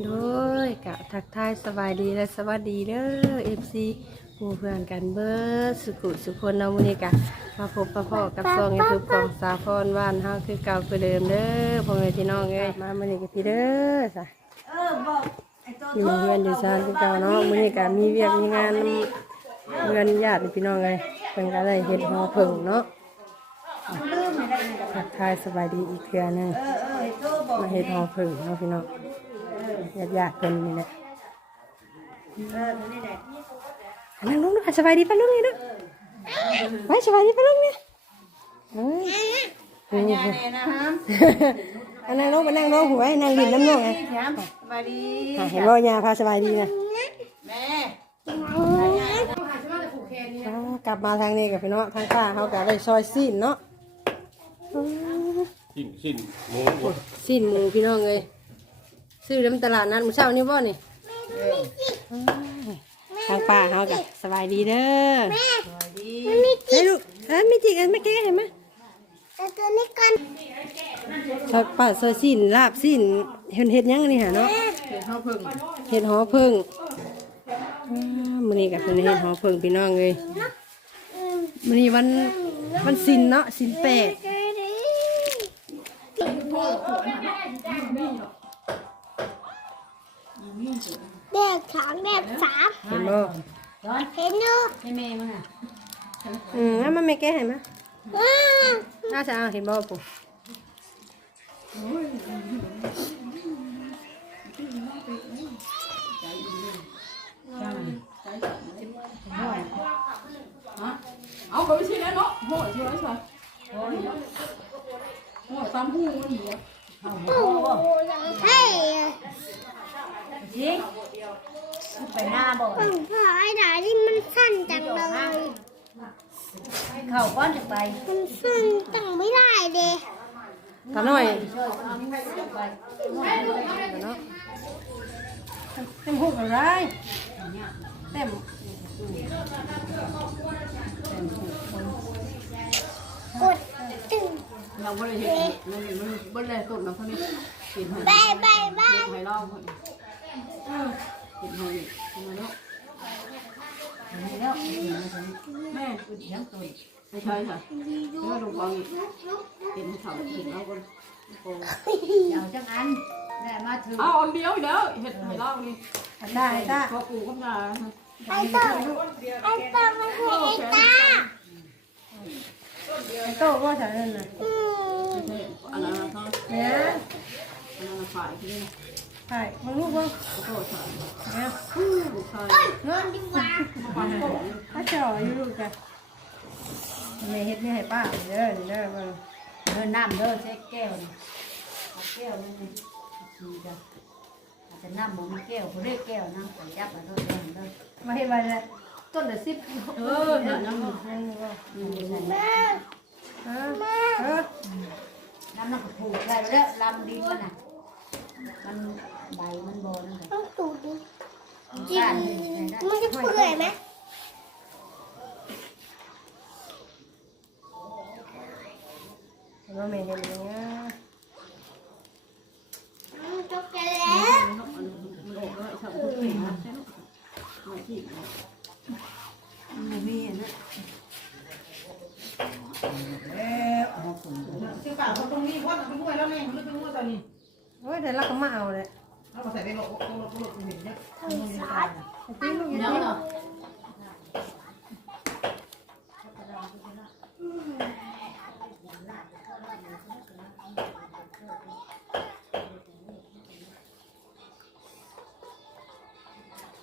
โดยกะทักทายสบายดีและสวัสดีเด้อเอฟซีหมู่เพื่อนกันเบิร์สุขุสุคนเอามื้อนี้กะมาพบปะพ่อกับซองยูทูบของสาพรบ้านเฮาคือเก่าคือเดิมเด้อพ่อแม่พี่น้องเอ้ยมามื้อนี้กับพี่เด้อจ้ะเออบอกไอ้ตัวอยู่เพื่อนอยู่ซานคือเก่าเนาะมื้อนี้กะมีเวียกมีงานเพื่อนญาติพี่น้องเอ้ยเพิ่นก็ได้เฮ็ดหอเพิ่งเนาะลืมไม่ได้ไงทักทายสบายดีอีกเทื่อหนึงเออเออไอ้ตัวบอกมาเฮ็ดหอเพิ่งเนาะพี่น้อง ญาติๆเพิ่นนี่แหละเออตัวนี้แหละนั่งลงนะสบายดีปะลุงนี่นะไว้สบายดีปะลุงเนี่ยเฮ้ยอันนี้แน่นะฮะอันนั่งลงไปนั่งลงหัวนั่งดินน้ำน้องไงแถมสวัสดีอะเห็นว่ายาพาสบายดีนะแม่อ๋อกลับมาทางนี้กับพี่น้องทางข้าเขาก็ได้ซอยสิ้นเนาะสิ้นสิ้นหมูหมดสิ้นหมูพี่น้องเลย ซื้อน้ำตลาดนัดมื้อเช้านี่บ่นี่ทางป้าเขาก็สบายดีเด้อสวัสดีเฮ้ยลูกเอ้ยไม่จิกอันไม่แก้เห็นไหมตัวนี้กันซอยป้าซอยสิ้นลาบสิ้นเห็นเห็ดหยังนี่หะเนาะเดี๋ยวเขาเพิ่งเห็ดหอเพิ่งอ่ามื้อนี้ก็เป็นเห็ดหอเพิ่งพี่น้องเลยมื้อนี้วันวันสินเนาะสินแปด เด็กสองเด็กสามเห็นบ่เห็นดูให้แม่มั้งอะอืมแล้วมันไม่แก้ให้มั้ยว้าวน่าจะเอาเห็นบ่ปู่เอาไปชิแล้วเนาะโหดช่วยช่วยโหดตามหูมันหนีอะโอ้โหเฮ้ ยจริงไปหน้าบ่ผมขอไอ้ดาที่มันสั้นจังเลย เข้าก้อนจะไปมันสั้นจังไม่ได้เด้ตาหน่อยช่วยเอาไปเนาะเต็มหูกอะไรเต็มกดตึงเราไม่ได้เห็นมันมันไม่ได้ต้นเราเท่านี้เห็นไหมบายบายบายเห็นไหมเล่าคน เห็นไหมเห็นไมเนาะแล้วแม่ไม่ใช่ค่ะแล้วลงฟังอีกเห็นเขาเห็นเราคนเอาจังอันแม่มาถึงเอาอันเดียวเดี๋ยวเห็นไหมเล่านี่ได้ตาพอปู่กับยาไอ้ตัวไอ้ตัวมันคือไอ้ตาไอ้โต้ว่าฉันนั่นนะอืมอันนั้นเขาเนี่ยอันนั้นฝ่ายที่นี่ ใช่มึงลูกมึงเนี่ยนอนดีกว่าถ้าจ่ออยู่ลูกจ้ะไม่เฮ็ดไม่ให้ป้าเด้อเด้อเบิ่งเดินน้ำเดินใช้แก้วนี่เอาแก้วนี่ดีจ้ะอาจจะน้ำบ่มีแก้วเขาเรียกแก้วนะแต่ยับมาเดินเดินเดินมาเฮ็ดไว้ล้วต้นละสิบเออนี่ยยังนั่นนี่บ่แม่ฮะเออน้ำน้ำกระพูดได้แล้วลำดินมันน่ะมัน ใบมันโบนั่นแหละต้องตูดดิก้านเลยมันจะเปื่อยไหมเราไม่เห็นอย่างเงี้ย มันตกใจแล้ว มันออกแล้วทำทุกสิ่งนะใช่ไหมไม่ที่ มันมีอันนั้น ชื่อป่าเขาตรงนี้เพราะมันด้วยแล้วเนี่ยมันลึกด้วยตอนนี้ โอ้ยเดี๋ยวเราก็มาเอาเลย เอามาใส่ไปบอกโอ้โหโอ้โหเห็นเนี่ย ตีลูก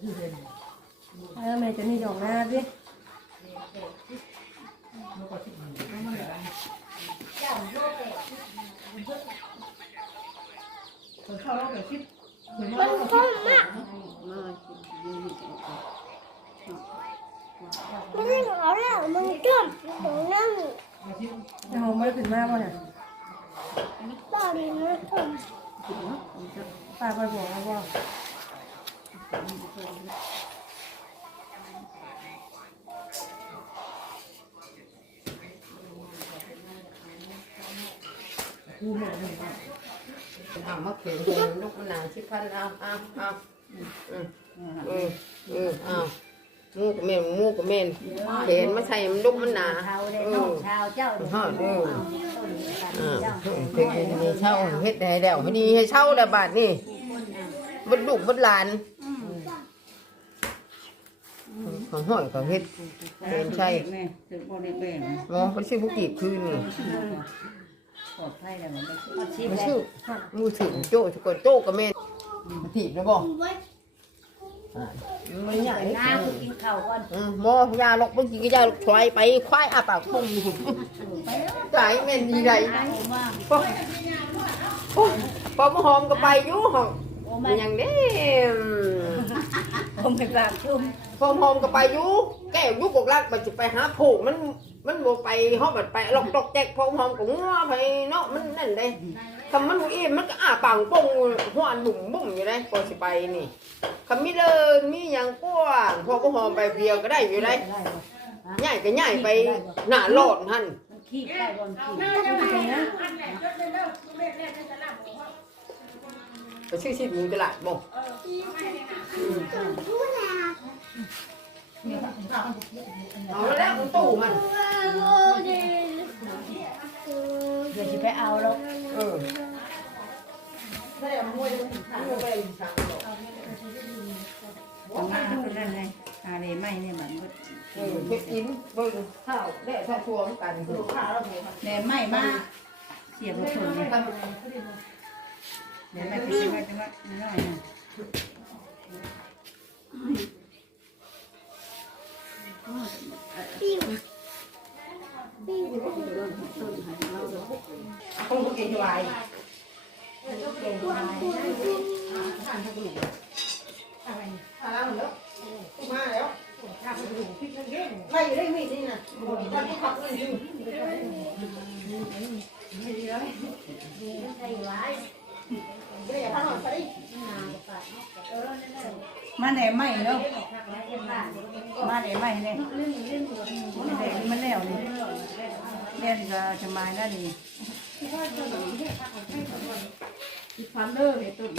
อยู่ เดี๋ยว ที่ เนาะ แล้วแม่จะมีดอกหน้าดิ คนเข้าแล้วแต่คิดเหมือน มั ว่าน คมมาก มายืนอยู่ ไม่ใช่ของเราแล้วมันจุ่มของนั่ง จะหอมไม่ได้ขึ้นมาบ่เนี่ย ตอนนี้มันจุ่ม ป้าไปบอกแล้วว่า กู แม่เนี่ยเอามาเขียนลูกมันหนาสิพันเอาเอาเอาอืมอืมอืมเอามูกบเมนมูกบเมนเขียนมาใส่มันลูกมันหนาเช้าได้น้องเช้าเจ้าเออดเออต้นกันอ่าเจ้าเฮ็ดให้เช่าเฮ็ดให้แล้วให้ดีให้เช่าแล้วบาทนี่บดลูกบดหลานของห้อยของเฮ็ดเป็นใช่แม่ถือบ่ได้แบ่งมองไปซื้อผู้กีบคืนนี่ ปลอดภัยแล้วมันไม่ชิมมาแล้วซื้อมือถือโจ้สกดโจ้กับแม่มาถีบนะบ่อ่ามันใหญ่หน้าคือกินข้าวก่อนอืมหมอยาลกบางทีก็ยาลกควายไปควายอาปากพุ่งใจแม่นดีไรหน้าผมว่าพอพอพอมาหอมก็ไปอยู่ห้องโอ้มัไม่นยังเด้ผมไม่ปากชุ่มพอหอมก็ไปอยู่แก้วยุกกลักมันจะไปหาผูกมัน มันบ่ไปห้องบัดไปหลอกตกแจกพอหอมก็งัวไปเนาะมันนั่นเด้คำมันบ่อิ่มมันก็อ้าปากป่งหัวอันบุ่มบุ่มอยู่ได้พอสิไปนี่คำมีเลินมีหยังกว้างพอบ่หอมไปเพียวก็ได้อยู่ได้ได้บ่ใหญ่ก็ใหญ่ไปหน้าโลดหั่นมันขี้ได้บนขี้นะไปชื่อชิดหมูตลาดบ่ เอาแล้วมันตู้มันเดี๋ยวจะไปเอาแล้วเออได้เอามวยมวยไปทางดอกจะมาเป็นนั่นไงอะไรไม่เนี่ยมันเออเฮ็ดอินเบิ่งข้าวได้ข้าวทวงกันคือข้าวแล้วบ่แหนไม่มาเสียบรถชนเนี่ยแหนไม่ไปจังหวัดจังหวัดน้อยนะ คงบ่กินอยู่ไว้มาแล้วเหรอมาแล้วไล่ได้มีนี่น่ะบ่ได้ที่ขับเลยอยู่มาแหนไม่เนาะมาแหนไม่เนี่ยแหนมันแล้วนี่เล่นก็สบายแล้วนี่ พันเด้อเนี่ยต้น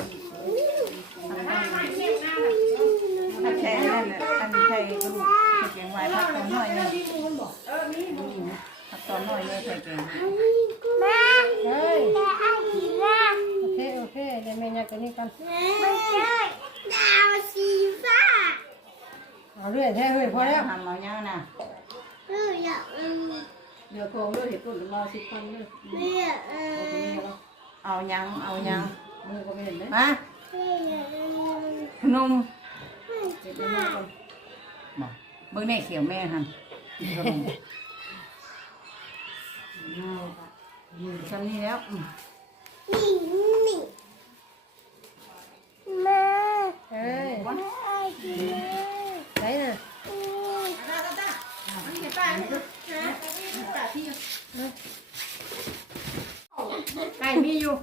ถ้าแช่นั่นน่ะอันใช่กระดูกใส่แกงไว้ผักตอนน้อยเนี่ยผักตอนน้อยเนี่ยใส่แกงแม่เฮ้ยโอเคโอเคเดี๋ยวแม่ยักตัวนี้กันด่าสีฟ้าเอาเรื่อยแท้เฮ้ยพอแล้วทำมาย่างนะ เอออยากเออ เดี๋ยวโกงเด้อเฮ็ดต้นมา10พันเด้อไม่อยากเออเอายังเอายังมือก็ไม่เห็นเด้มาไม่อยากเออนมเฮ็ดมาก่อนเบิ่งแม่เขียวแม่หันชั้นนี้แล้ว นี่นี่แม่ เฮ้ย ไอ้ผี ไหนน่ะ ไก่ มีอยู่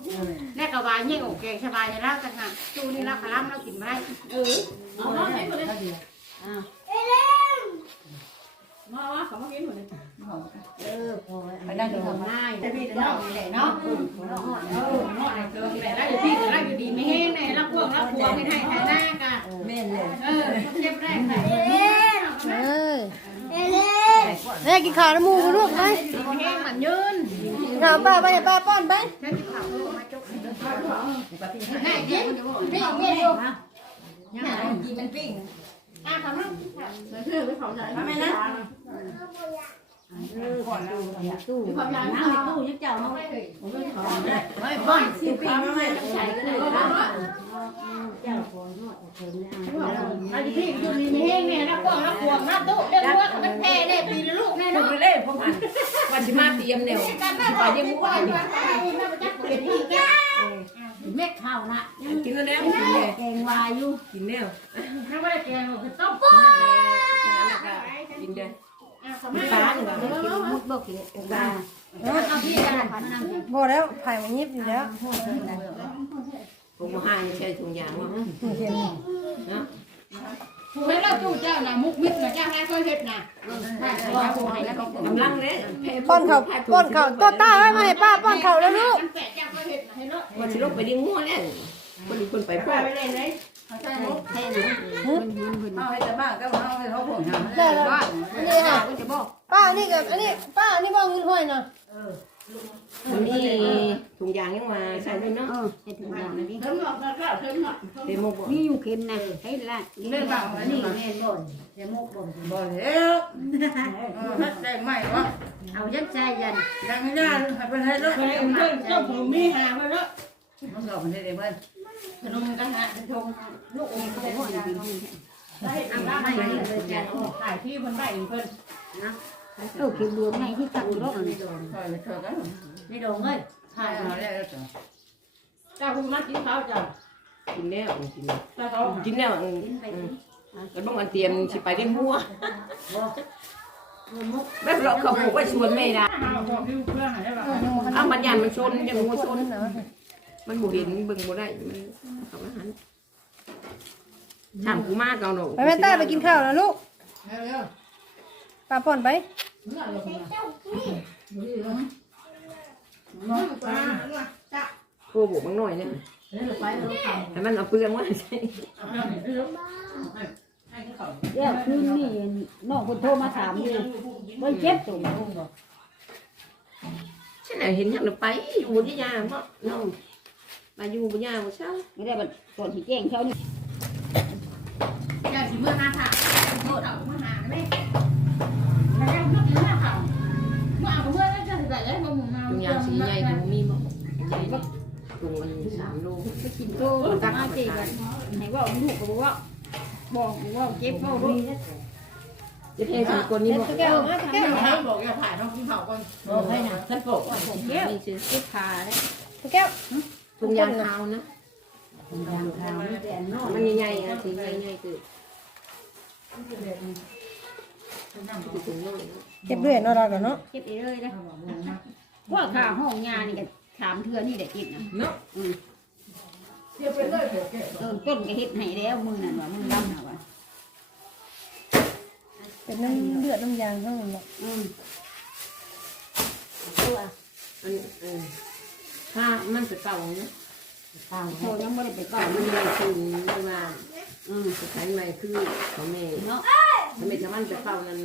แน่กะวายเงี้ยโอเคสบายจะรักกันนะจูนี่รักขลังเรากินไม่ได้เออเอาเนาะให้หมดเลยเอเล่นมาว่าเขามากินหมดเลยเออพอไปนั่งดูมาง่ายแต่พี่เนาะเนาะเออเนาะเนี่ยเกินแต่ละอยู่พี่แต่ละอยู่ดีไม่แห้งเนี่ยรักพวกรักพวกไม่ให้ใครหน้ากันแม่นเลยเออเจ็บแรกใครเอเล่นเอ้ยเอเล่นเฮ้ยกินข้าวน้ำมูกลูกไปไม่แห้งมันยืนกิน ข้าวป้าไปป้าป้อนไปฉันกินข้าวมาจุกง่ายจริงปิ้งปิ้งอยู่ยังกินมันปิ้งอะทำให้เชื่อไม่เขาใจทำไมนะ ก่อนดูตู้ความยาวน้ำในตู้ยึดเจ้าเนาะผมไม่ขอได้เฮ้ยบ้านสิปีไม่ไม่ใช้ก็เลยเจ้าขอโทษเพิ่นนะเราอยู่พี่อยู่นี่ไม่แห้งเนี่ยรักพวกรักพว กรักตู้เดินวัวมันแพ้ได้ปีละลูกแน่นอนไปเล่นพวกมันวันที่มาเตรียมเนี่ยการแม่บอกยังว่าอยู่แม่ประจักษ์เปลี่ยนที่แกเม็ดข้าวนะกินแล้วแกงวาอยู่กินแล้วแม่ว่าได้แกงคือต้มกินเด้ออะสมัยปลาร้านเนี่ยกินมุกบ่กินปลาเอาพี่กันพอแล้วไผ่มันยิบอยู่แล้วผมมาให้ใช้ถุงยางว่าเห็นผู้ให้เราจู่เจ้าน่ะมุกมิดมาจ้างให้เขาเฮ็ดน่ะว่าผู้ให้แล้วกำลังเลยป้อนข้าวป้อนข้าวตัวตาไว้มาให้ป้าป้อนข้าวแล้วลูกมันแปะจ้างเขาเฮ็ดน่ะให้เนาะวันสิลงไปเลี้ยงงัวแล้วคนนี้คนไปพ่อไปเลยเลยเขา ใช่หมดเท่นะเพิ่นเพิ่นเพิ่นเอาให้แต่บ้านก็เอาให้เขาผมทำได้แล้วบ้านอันนี้ค่ะเพิ่นจะบอกป้าอันนี้กับอันนี้ป้าอันนี้บ่เงินห้อยนะมันนี่ถุงยางยังมาใส่ด้วยเนาะเออเฮ็ดทุกอย่างนี่เพิ่มหน่อยก็เพิ่มหน่อยเต็มหมดบ่นี่อยู่เข็มนะให้ละเล่นบ่อันนี้แม่นบ่จะมุกบ่บ่แล้วได้ไหมวะเอายัดใจยันยังไม่ได้ให้เป็นให้แล้วเพิ่มเพิ่มเจ้าผมมีหามาแล้วมันสอบมันได้เลยเบิ้ล ขนมกันฮะชงลูกอมเขาเขาบ่บ่ได้ได้กินได้อันนั้นให้เลยจ้ะถ่ายที่เพิ่นได้เพิ่นนะเออคือรวมให้ที่ตักรถนี่คอยไปเถอกันไม่โดนเอ้ยใช่มาแล้วจ้ะเจ้าคุณมากินข้าวจ้ะกินแล้วกินแล้วเจ้าเขากินแล้วก็ต้องอันเตรียมสิไปเลี้ยงงัวแบบเราเขาบอกว่าชวนไม่ได้เอาบอกพี่เพื่อนให้แบบอ้ามันยันมันชนยังงัวชน มันบ่เห็นเบิ่งบ่ได้มันเขาอาหารถามกูมากเอาหนูไปแม่ต้าไปกินข้าวแล้วลูกเร็วป้าพ่อนไปๆเมื่อเราน้องปลาจ้ะโคบอกบางหน่อยเนี่ยเดี๋ยวไปเราทให้มันเอาเปลืองมาใส่เอาเรื่องเรื่องให้เขาำเดี๋ยวคืนนี้น้องคนโทรมาถามอยู่เบิ่งเจ็บตัวบ่บ่ฉันน่ะเห็นอยากจะไปอยู่ที่ยาเพราะน้อง มาอยู่บนยาบ่เช้าไม่ได้บัดก่อนที่แจ้งเขานี่อย่าสิเมื่อหาค่ะโทษเอาเมื่อหาได้ไหมแต่ยังนึกถึงหน้าเขาเมื่อเอาเมื่อแล้วจะได้ได้บ่มึงมาตุงยางสีใหญ่บ่มีบ่ใหญ่บ่ตุงมันสามโลกินโตมันตั้งมาจีกันให้ว่าลูกก็บอกว่าบอกว่าเจ็บเข้าด้วยจะเทสิคนนี้บ่แก้วมาแก้วให้บอกอย่าถ่ายต้องกินข้าวก่อนบอกให้นะท่านปกผมเจ็บเจ็บขาเลยแก้ว ตุงยางขาวนะยางขาวนี่แต่นอกมันใหญ่ๆอะสีใหญ่ๆคือคือถุงน้อยนะเจ็บด้วยเนาะเรากันเนาะเจ็บเลยนะว่าขาห้องยานี่ก็ถามเทือนี่ได้กินนะเนาะเดี๋ยวไปเลยเดี๋ยวแกเออต้นก็เฮ็ดให้แล้วมือนั่นว่ามือดำน่ะว่าเป็นน้ำเลือดน้ำยางทั้งหมดเนาะอืมอันเออ ถ้ามันจะเก่าเนาะตามโทยังบ่ได้ไปก่อแต่นมันใหญ่ขึ้นไม่ว่าอืมสถานใหม่คือของแม่เนาะถ้าไม่จะมันจะเก่านั้น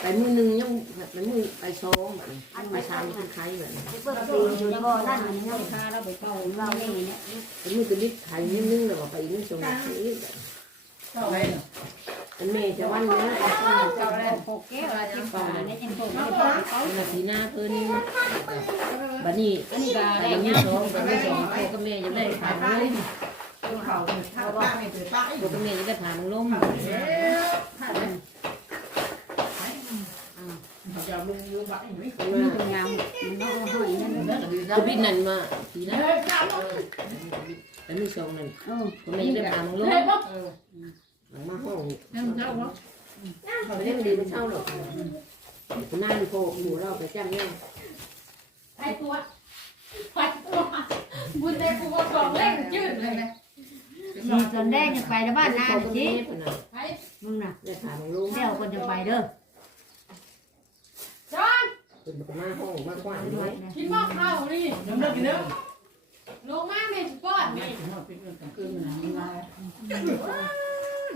ไปมือนึงยังไปมือไปสองแบบอันไปสามคือใครแบบเปิดปีอยู่ในบ่อนั่นมันยังพาเราไปเก่าเรานี่เนี่ยไปมือกระดิกไทยนิดนึงแล้วก็ไปนึงสองนี้เจ้าอะไร อันแม่จะวันนี้เก่าแล้วโปแก้วอะไรจิ้มปลาเนี่ยจิ้มโป่งไม่ได้เขานาทีหน้าเพิ่นบัดนี้อันนี้ก็ได้ยัองสองไปมือสองพ่อกับแม่จะได้ผ่านลมเขาถ้าป้าไม่ตื่นป้าพ่อกับแม่จะได้ผ่านลมอย่ามึงยืมบัตรไม่มีตัวงามน้องหอยนั่นจะบินนั่นมาทีนะเฮ้ยจ้าลูกไมืองนั่นเออพ่อแม่จะได้ผ่านลม มาห้องนั่งเจ้าพ่อไม่ได้มาดีไม่เช่าหรอกคุณน้าโคอยู่เราไปจ้ำเนี่ยไอ้ตัวไอ้ตัวบุญได้กูก็สองเล่นยืดเลยนะมีตอนแรกจะไปแล้วบ้านนาพ่อกับสิแม่คนน่ะไอ้มึงน่ะได้ผ่านลมเดี๋ยวคนจะไปเด้อจอนเป็นมาห้องมากกว่านี้กินหม้อข้าวนี่เดี๋ยวเลิกกินเด้อลงมาเมนก้อนนี่เป็นเรื่องกลางคืนมันมา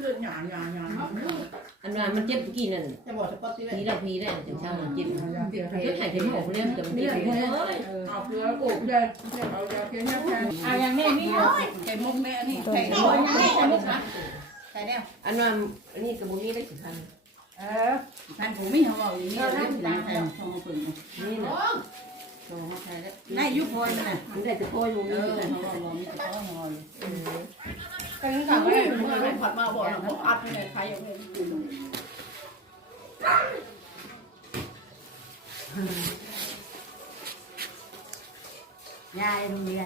เดือดหยาหยาหยาอันนั้นมันเจ็บกี่นั่นจะบอกสปอตตี้เลยพีเราพีได้จังเช่ามันเจ็บเอายาเพียเจ็บหายใจไม่ออกเลยแต่มันเจ็บเลยเอาเกลือโอบเลยเอายาเพียแค่แค่เอาอย่างนี้นี่ไก่มุกแม่นี่ไก่โอ้ยยังไม่ใช่มุกนะไก่เนี่ยอันนั้นอันนี้กับบุนี้ได้สิพันเออท่านผมไม่เอาเอาอย่างนี้เรื่องหลังแทนทองปืนนี่นะ ทองมาใช้ได้นายยุพอยน่ะมันได้จะโคอยู่เอนี่อเลยเอกมีต่เขาหอยแต่ยังกลับไม่ได้เมื่อผัดมาบอกนะเขาอัดในใครย่างนี้ยายโรงเรียน